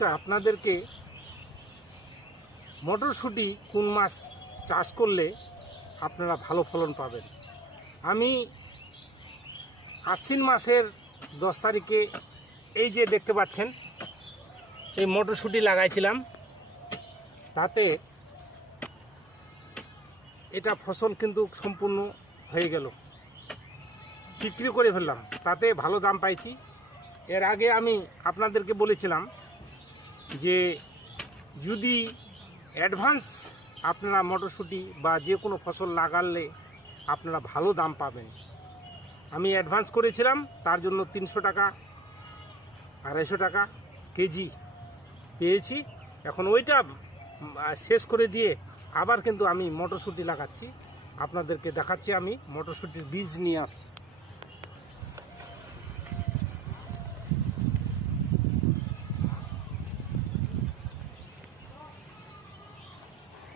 আজকে আপনাদেরকে মটরশুঁটি কোন মাস চাষ করলে আপনারা ভালো ফলন পাবেন। আমি আশ্বিন মাসের 10 তারিখে এই যে দেখতে পাচ্ছেন এই মটরশুঁটি লাগাইছিলাম, তাতে এটা ফসল কিন্তু সম্পূর্ণ হয়ে গেল, বিক্রি করে ফেললাম, তাতে ভালো দাম পাইছি। এর আগে আমি আপনাদেরকে বলেছিলাম যে যদি অ্যাডভান্স আপনারা মটরশুঁটি বা যে কোনো ফসল লাগালে আপনারা ভালো দাম পাবেন। আমি অ্যাডভান্স করেছিলাম, তার জন্য 300 টাকা 250 টাকা কেজি পেয়েছি। এখন ওইটা শেষ করে দিয়ে আবার কিন্তু আমি মটরশুঁটি লাগাচ্ছি, আপনাদেরকে দেখাচ্ছি। আমি মটরশুঁটির বীজ নিয়ে আসছি।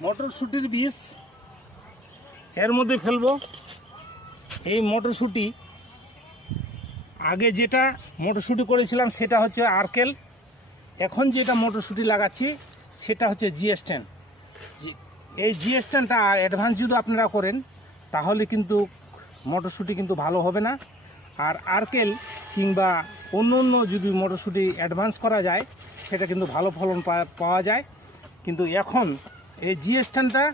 মটরশুঁটির বীজ এর মধ্যে ফেলবো। এই মটরশুঁটি আগে যেটা মটরশুঁটি করেছিলাম সেটা হচ্ছে আর্কেল, এখন যেটা মটরশুঁটি লাগাচ্ছি সেটা হচ্ছে GS10। এই GS10টা অ্যাডভান্স যদি আপনারা করেন তাহলে কিন্তু মটরশুঁটি কিন্তু ভালো হবে না। আর আর্কেল কিংবা অন্য যদি মটরশুঁটি অ্যাডভান্স করা যায় সেটা কিন্তু ভালো ফলন পাওয়া যায়। কিন্তু এখন এই GS10টা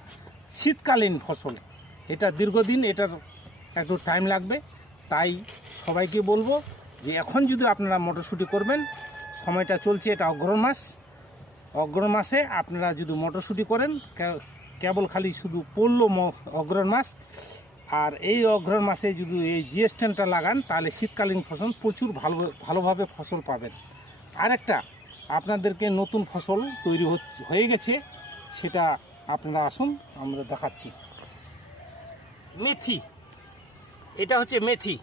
শীতকালীন ফসল, এটা দীর্ঘদিন, এটার একটু টাইম লাগবে। তাই সবাইকে বলবো যে এখন যদি আপনারা মটরশুঁটি করবেন, সময়টা চলছে, এটা অগ্রহণ মাস, অগ্রহণ মাসে আপনারা যদি মটরশুঁটি করেন, কেবল খালি শুধু পড়লো অগ্রহণ মাস, আর এই অগ্রহণ মাসে যদি এই GS10টা লাগান তাহলে শীতকালীন ফসল প্রচুর ভালোভাবে ফসল পাবেন। আরেকটা আপনাদেরকে নতুন ফসল তৈরি হয়ে গেছে, সেটা আপনারা আসুন আমরা দেখাচ্ছি। মেথি, এটা হচ্ছে মেথি।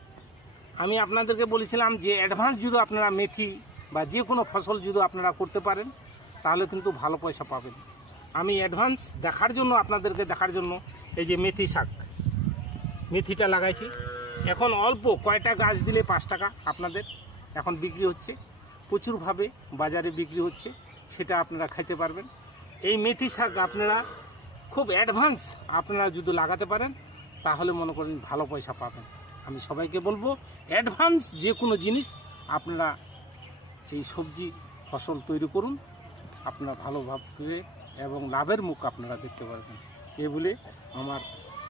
আমি আপনাদেরকে বলেছিলাম যে অ্যাডভান্স যদি আপনারা মেথি বা যে কোনো ফসল যদি আপনারা করতে পারেন তাহলে কিন্তু ভালো পয়সা পাবেন। আমি অ্যাডভান্স দেখার জন্য, আপনাদেরকে দেখার জন্য এই যে মেথি শাক, মেথিটা লাগাইছি। এখন অল্প কয়টা গাছ দিলে 5 টাকা আপনাদের এখন বিক্রি হচ্ছে, প্রচুরভাবে বাজারে বিক্রি হচ্ছে, সেটা আপনারা খাইতে পারবেন। এই মেথি শাক আপনারা খুব অ্যাডভান্স আপনারা যদি লাগাতে পারেন তাহলে মনে করেন ভালো পয়সা পাবেন। আমি সবাইকে বলবো অ্যাডভান্স যে কোনো জিনিস আপনারা এই সবজি ফসল তৈরি করুন, আপনারা ভালোভাবে এবং লাভের মুখ আপনারা দেখতে পারবেন। এ বলে আমার